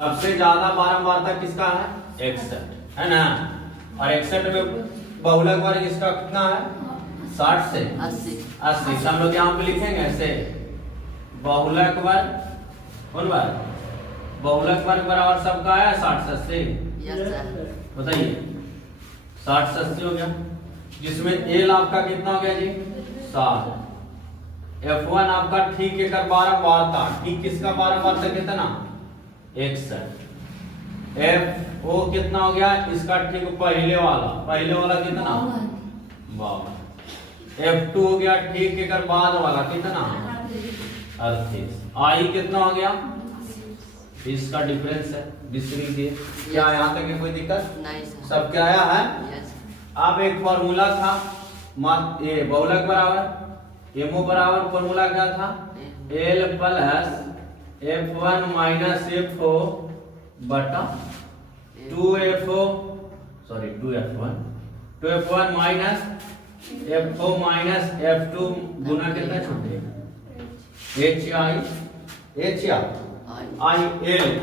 सबसे ज्यादा बारंबारता किसका है? 61 है ना। और 61 में बहुलक वर्ग इसका कितना है? 60 से 80। हम लोग यहाँ पे लिखेंगे ऐसे, बहुलक वर्ग कौन वर्ग? बहुलक वर्ग बराबर सबका है 60 से 80। बताइए 60 से 80 हो गया, जिसमें एल आपका कितना हो गया जी? 60। F1 आपका ठीक एकर बारंबारता, ठीक किसका बारंबारता कितना? 61। FO कितना हो गया? इसका ठीक पहले वाला कितना? 52। F2 हो गया ठीक एकर बाद वाला कितना? 38। I कितना हो गया? इसका डिफरेंस है, डिस्क्रीट है। क्या यहाँ तक कोई दिक्कत नहीं? सब क्या आया है? अब एक फॉर्मूला था, ये बहुलक बराबर एमओ बराबर फॉर्मूला क्या था? L plus F1 minus FO बटा 2F1 minus FO minus F2 गुना कितना छोटे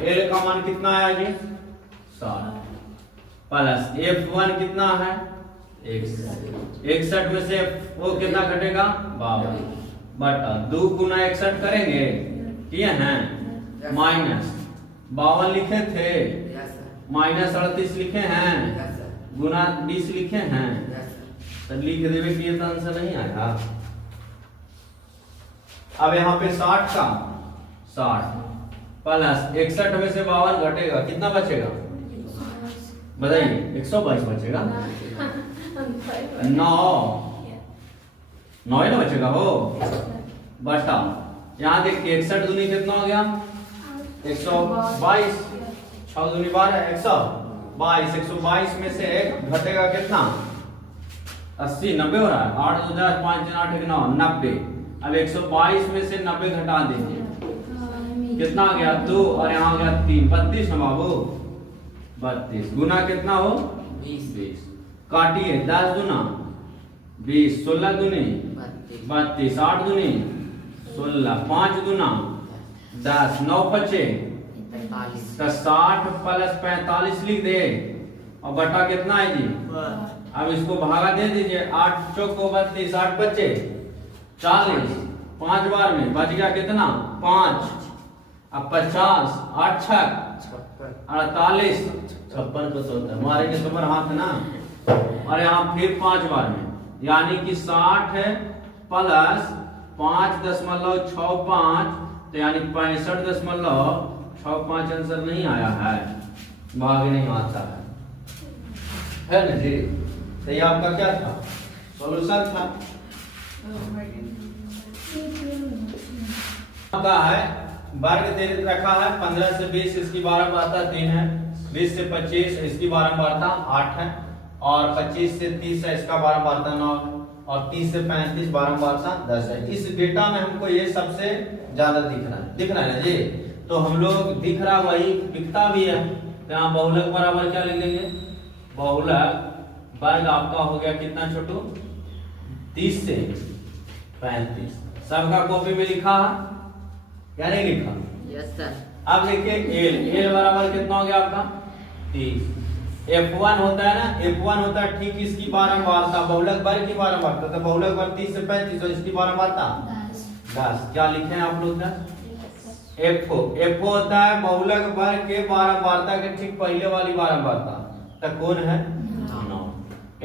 L का मान कितना आया जी? 60 प्लस F1 कितना है? 61 में से वो कितना घटेगा? 52 बटा 2 गुना 61 करेंगे, किए हैं? माइनस 52 लिखे थे, माइनस 38 लिखे हैं, गुना 20 लिखे हैं, तो लिख देवे कि ये तो आंसर नहीं आएगा। अब यहाँ पे 60 का 60 प्लस 61 में से 52 घटेगा, कितना बचेगा? बताइए 122 बचेगा। 9 ही ना बचेगा हो बटा, यहाँ देखिए 61 दूनी कितना हो गया? 122। 6 दूनी 12, 122। 122 में से एक घटेगा कितना? 80। 90 हो रहा है। 8 2 10 5 3 8 1 9 90। अब 122 में से 90 घटा दीजिए, कितना आ गया? 2 और यहाँ आ गया 3, 32 ना बाबू। 32 गुना कितना हो? 20। काटिए 10 गुना 20, 16 दुनी 32, 8 दुनी 16, 5 गुना 10, 9 बचे 60 प्लस 45 लिख दे, और बटा कितना है जी? अब इसको भागा दे दीजिए, 8 चौको 32, 8 बचे 40, 5 बार में बच गया कितना? 5। अब 50, 8 छक 48, 56 को तो मारेंगे तो हाथ ना, और यहाँ फिर 5 बार में, यानी कि 60 प्लस 5.65, तो यानी 65.65 आंसर नहीं आया है, भाग नहीं आता है ना जी। तो ये आपका क्या था? सॉल्यूशन था। आपका है वर्ग दे रखा है 15 से 20, इसकी बारंबारता 3 है। 20 से 25 इसकी बारंबारता 8 है, और 25 से 30 है इसका बारंबारता 9, और 30 से 35 बारंबारता 10 है। इस डेटा में हमको ये सबसे ज्यादा दिख रहा है ना जी। तो हम लोग दिख रहा वही दिखता भी है, तो यहाँ बहुलक बराबर क्या लिख देंगे? बहुलक वर्ग आपका हो गया कितना छोटू? 30 से 35। सबका कॉपी में लिखा है या नहीं लिखा? Yes sir. अब देखिए एल बराबर कितना हो गया आपका? 30। F1 होता है ना, F1 होता है ठीक इसकी बारंबारता, बहुलक वर्ग की बारंबारता, तो बहुलक वर्ग 30 से 35, तो इसकी बारंबारता 10। क्या लिखे हैं आप लोग? F होता है बहुलक वर्ग के बारंबारता के ठीक पहले वाली बारंबारता, तो कौन है? 9।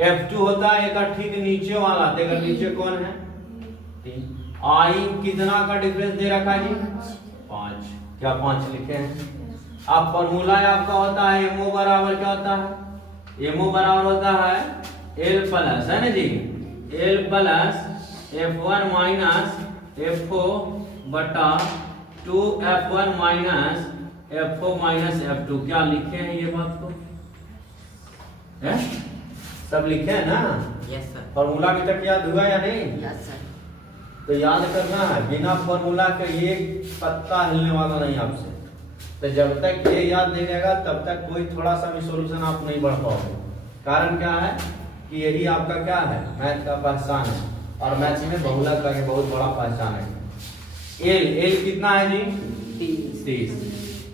F2 होता है एक ठीक नीचे वाला, तो नीचे कौन है? 3। I कितना का डिफरेंस दे रखा है जी? 5। क्या 5 लिखे हैं? अब फॉर्मूला आपका होता है एमओ बराबर क्या होता है? एमओ बराबर होता है L प्लस, है ना जी, L plus F1 minus FO बटा 2F1 minus FO minus F2। क्या लिखे हैं ये बात को? है सब लिखे हैं ना? Yes sir. फॉर्मूला अभी तक याद हुआ या नहीं? Yes sir. तो याद करना है, बिना फॉर्मूला के ये पत्ता हिलने वाला नहीं आपसे। तो जब तक ये याद नहीं रहेगा तब तक कोई थोड़ा सा भी सॉल्यूशन आप नहीं बढ़ पाओगे। कारण क्या है कि यही आपका क्या है? मैथ का पहचान है, और मैथ में बहुलक का बहुत बड़ा पहचान है। एल कितना है जी? 30।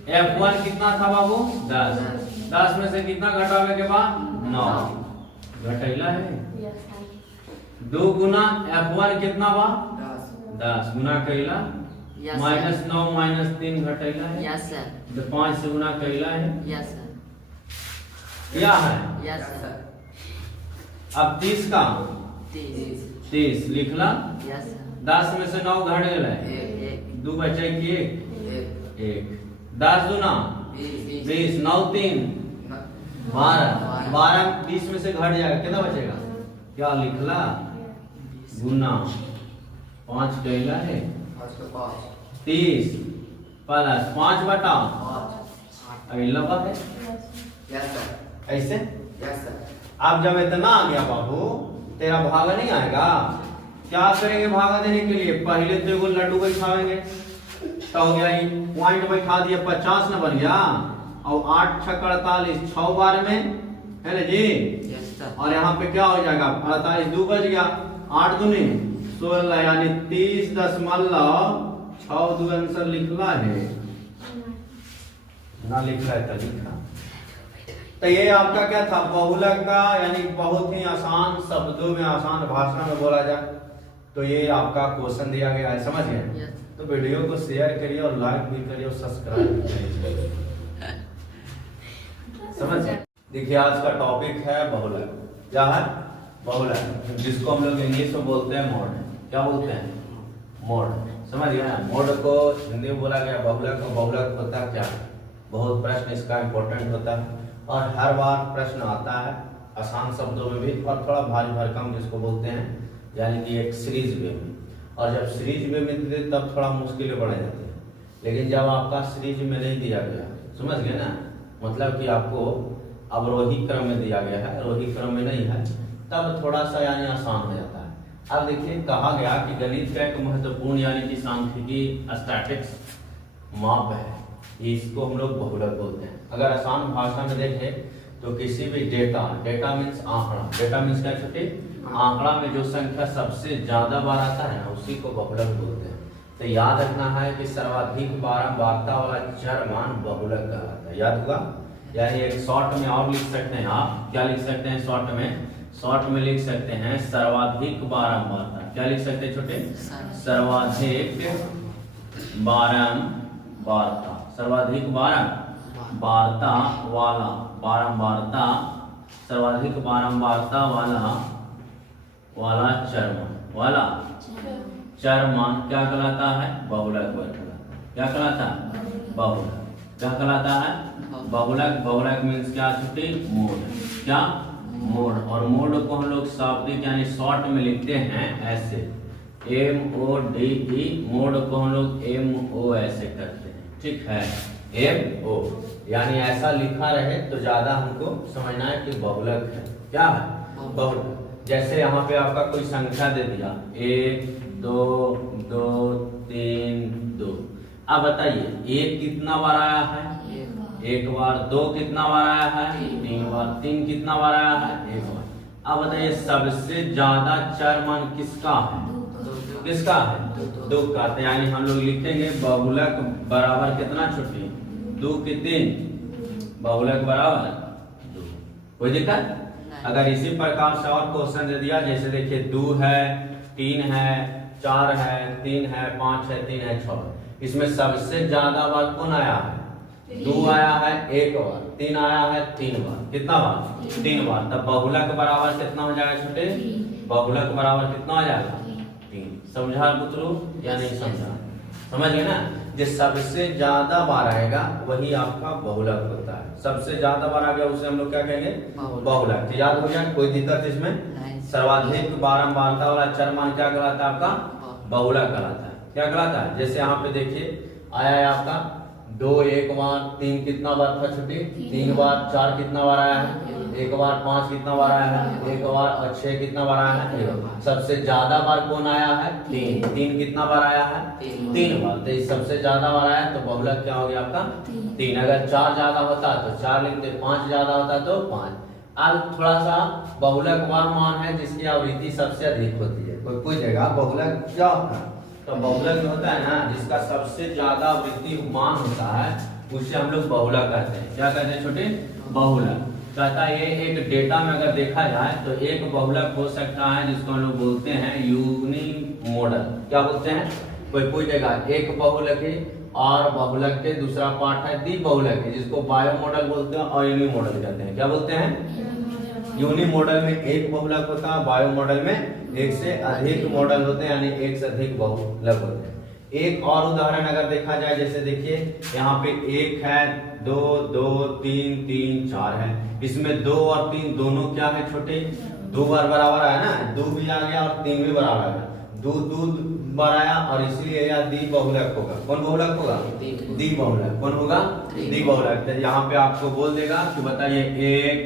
F1 कितना था बाबू 10, 10 में से कितना घटावे के बाद 9 घटैला है। 2 गुना F1 कितना बा 10 गुना कैला -9 -3 घटैला है। यस सर, तो 5 से गुना कैला है। यस सर, क्या है यस सर, अब 30 का 30 लिखला। यस सर, 10 में से 9 घट गया, 2 बचे कि 1 10 दूना 20 9 3 12 12 20 में से घट जाएगा, कितना बचेगा क्या लिखला गुना 5 कैला है 30 प्लस 5 बटा अगला बात है ऐसे। अब जब इतना आ गया बाबू तेरा भागा नहीं आएगा, क्या करेंगे भागा देने के लिए पहले तो एगो लड्डू बैठावेंगे तो हो गया, पॉइंट बैठा दिया 50 न बन गया, और 8 6 48 6 बार में है ना जी। और यहाँ पे क्या हो जाएगा 48 2 बज गया, 8 दूनी 16 यानी 30.6 2 आंसर लिखला है ना, लिखला है तो लिखा। तो ये आपका क्या था बहुलक का, यानी बहुत ही आसान शब्दों में आसान भाषा में बोला जाए तो ये आपका क्वेश्चन दिया गया है, समझ गए। तो वीडियो को शेयर करिए और लाइक भी करिए और सब्सक्राइब भी करिए, समझ गए। देखिए आज का टॉपिक है बहुलक। क्या है बहुलक, जिसको हम लोग इंग्लिश में बोलते हैं मोड। क्या बोलते हैं मोड, समझ गए। मोड को हिंदी में बोला गया बहुलक, और बहुलक होता क्या, बहुत प्रश्न इसका इंपॉर्टेंट होता है और हर बार प्रश्न आता है आसान शब्दों में भी और थोड़ा भारी भरकम जिसको बोलते हैं, यानी कि एक सीरीज वे में। और जब सीरीज वे में देते तब थोड़ा मुश्किलें बढ़ जाती है, लेकिन जब आपका सीरीज में नहीं दिया गया, समझ गए ना, मतलब कि आपको अवरोही क्रम में दिया गया है, आरोही क्रम में नहीं है, तब थोड़ा सा यानी आसान हो जाता है। अब देखिए कहा गया कि गणित का एक महत्वपूर्ण यानी कि सांख्यिकी स्टैटिक्स माप है, इसको हम लोग बहुलक बोलते हैं। अगर आसान भाषा में देखें तो किसी भी डेटा, डेटा मीन्स आंकड़ा, डेटा मीन्स क्या छोटे आंकड़ा में जो संख्या सबसे ज्यादा बार आता है ना उसी को बहुलक बोलते हैं। तो याद रखना है कि सर्वाधिक बारंबारता वाला चर मान बहुलक कहलाता है, याद हुआ। यानी एक शॉर्ट में और लिख सकते हैं आप, क्या लिख सकते हैं शॉर्ट में लिख सकते हैं सर्वाधिक बारंबारता। क्या लिख सकते हैं छोटे, सर्वाधिक बारंबारता, सर्वाधिक बारंबारता वाला, बारंबारता सर्वाधिक बारंबारता वाला चर मान क्या कहलाता है बहुलक। क्या कहलाता है बहुलक, क्या कहलाता है बहुलक। बहुलक मीन्स क्या छुट्टी मोड, क्या मोड। और मोड को हम लोग शाब्दिक यानी शॉर्ट में लिखते हैं ऐसे MODE, मोड को हम लोग MO ऐसे करते हैं, ठीक है MO, यानी ऐसा लिखा रहे तो ज्यादा हमको समझना है कि बहुलक है। क्या है बहुलक। जैसे यहाँ पे आपका कोई संख्या दे दिया 1 2 2 3 2, अब बताइए 1 कितना बार आया है, 1 बार। 2 कितना बार आया है, 3 बार। 3 कितना बार आया है, 1 बार। अब बताइए सबसे ज्यादा चर मान किसका है, किसका है 2 का। तो यानी हम लोग लिखेंगे बहुलक बराबर कितना छुट्टी 2 की 3, बहुलक बराबर 2। कोई दिक्कत। अगर इसी प्रकार से और क्वेश्चन दे दिया, जैसे देखिए 2 है 3 है 4 है 3 है 5 है 3 है 6, इसमें सबसे ज्यादा बार कौन आया है, 2 आया है 1 बार, 3 आया है 3 बार। कितना बार 3 बार। तब बहुलक बराबर कितना हो जाएगा छोटे, बहुलक बराबर कितना हो जाएगा 3। समझा पुत्रों या नहीं समझा, समझ गए ना। जो सबसे ज्यादा बार आएगा वही आपका बहुलक होता है। सबसे ज्यादा बार आ गया उसे हम लोग क्या कहेंगे बहुलक। याद हो जाए, कोई दिक्कत इसमें। सर्वाधिक बारंबारता वाला चर मान क्या कहलाता है आपका बहुलक कहलाता है। क्या कहलाता है, जैसे यहाँ पे देखिए आया है आपका 2 1 बार, 3 कितना बार था छुट्टी 3 बार, 4 कितना बार आया है 1 बार, 5 कितना बार आया है 1 बार, और 6 कितना बार आया है 1 बार। सबसे ज्यादा बार कौन आया है 3 कितना बार आया है 3 बार। तो सबसे ज्यादा बार आया तो बहुलक क्या हो गया आपका 3। अगर 4 ज्यादा होता तो 4 लिखते, 5 ज्यादा होता तो 5। अब थोड़ा सा बहुलक वह मान है जिसकी आवृत्ति सबसे अधिक होती है। कोई पूछेगा बहुलक क्या होता है, तो बहुलक होता है ना जिसका सबसे ज्यादा आवृत्ति मान होता है उसे हम लोग बहुलक कहते हैं। क्या कहते हैं छोटे? बहुलक। कहता है ये एक डेटा में अगर देखा जाए तो एक बहुलक हो सकता है जिसको हम लोग बोलते हैं यूनिमोडल। क्या बोलते हैं? कोई पूछेगा एक बहुलक है और बहुलक के दूसरा पार्ट है द्वि बहुलक है, जिसको बायोमोडल बोलते हैं और यूनिमोडल कहते हैं। क्या बोलते हैं? यूनिमोडल में एक बहुलक होता है, बायोमोडल में एक से अधिक मॉडल होते हैं, यानी एक से अधिक बहुलक होते हैं। एक और उदाहरण अगर देखा जाए, जैसे देखिए यहाँ पे एक है, दो, दो, तीन, तीन, चार है। इसमें दो और तीन दोनों क्या है छोटे? दो बार बराबर है ना, दो भी आ गया और तीन भी बराबर आ गया, दो दो बार आया और इसलिए यह द्वि बहुलक होगा। कौन बहुलक होगा? द्वि बहुलक। कौन होगा? द्वि बहुलक। तो यहाँ पे आपको बोल देगा कि बताइए एक,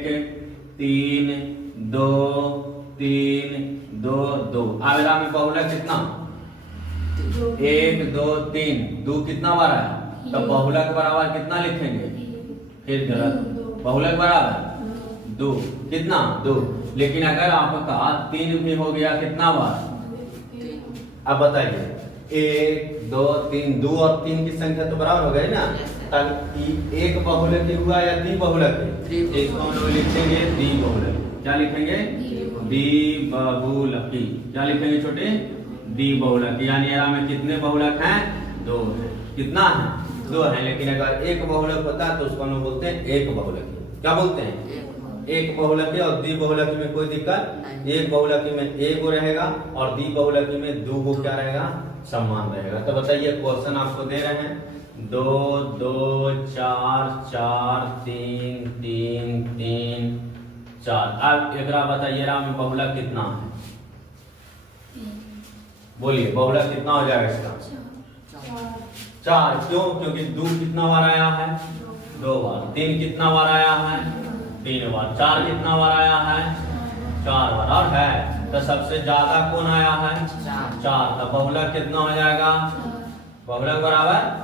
तीन, दो, तीन, दो, दो। आवेदा में बहुलक कितना? एक, दो, तीन। दो कितना बार आया? तब बहुलक बराबर कितना लिखेंगे? फिर गलत। बहुलक बराबर दो। कितना? दो। लेकिन अगर आपका तीन भी हो गया कितना बार? अब बताइए एक, दो, तीन, दो और तीन की संख्या तो बराबर हो गई ना, तब एक बहुलक हुआ या द्वि बहुलक? इसको हम लोग लिखेंगे द्वि बहुलक। क्या लिखेंगे? द्वि बहुलकी। क्या लिखेंगे छोटे? द्वि बहुलक। यानी एरा में कितने बहुलक हैं? दो। कितना है? दो है। लेकिन अगर एक बहुलक होता है तो उसको हम लोग बोलते हैं एक बहुलकी। क्या बोलते हैं? एक बहुलकी। और द्वि बहुलकी में कोई दिक्कत? एक बहुलकी में एक गो रहेगा और द्वि बहुलकी में दो गो क्या रहेगा? समान रहेगा। तो बताइए क्वेश्चन आपको दे रहे हैं दो, दो, चार, चार, तीन, तीन, तीन, चार। अब एक बताइए राम में बहुलक कितना है? बोलिए बहुलक कितना हो जाएगा इसका? चार। क्यों? क्योंकि दो कितना बार आया है? दो बार। तीन कितना बार आया है? तीन बार। चार कितना बार आया है? चार बार। और है तो सबसे ज्यादा कौन आया है? चार। तो बहुलक कितना हो जाएगा? बहुलक बराबर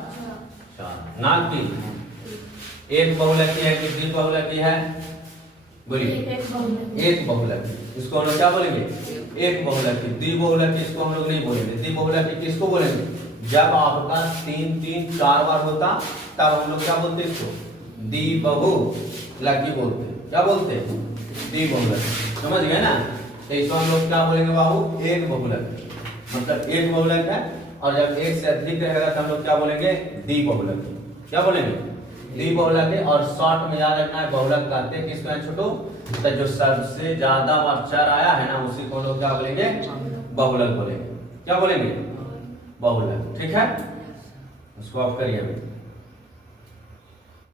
चार। ना की एक बहुलकी है कि द्वि बहुलकी है? बोलिए। एक बहुलकी। इसको हम लोग क्या बोलेंगे? एक बहुलकी। द्वि बहुलकी इसको हम लोग नहीं बोलेंगे। द्वि बहुलकी किसको बोलेंगे? जब आपका तीन तीन चार बार होता तब हम लोग क्या बोलते हैं? इसको द्वि बहुलकी बोलते हैं। क्या बोलते हैं? द्वि बहुलकी। समझ गए ना? तो इसको हम लोग क्या बोलेंगे बाबू? एक बहुलक। मतलब एक बहुलक है और जब एक से अधिक रहेगा तो हम लोग क्या बोलेंगे? द्वि बहुलक। क्या बोलेंगे? द्वि बहुलक है। और शॉर्ट में याद रखना है बहुलक कहते हैं किसको है छोटो? तो जो सबसे ज्यादा अक्षर आया है ना उसी को लोग क्या बोलेंगे? बहुलक बोलेंगे। क्या बोलेंगे? बहुलक। ठीक है, उसको आप करिए।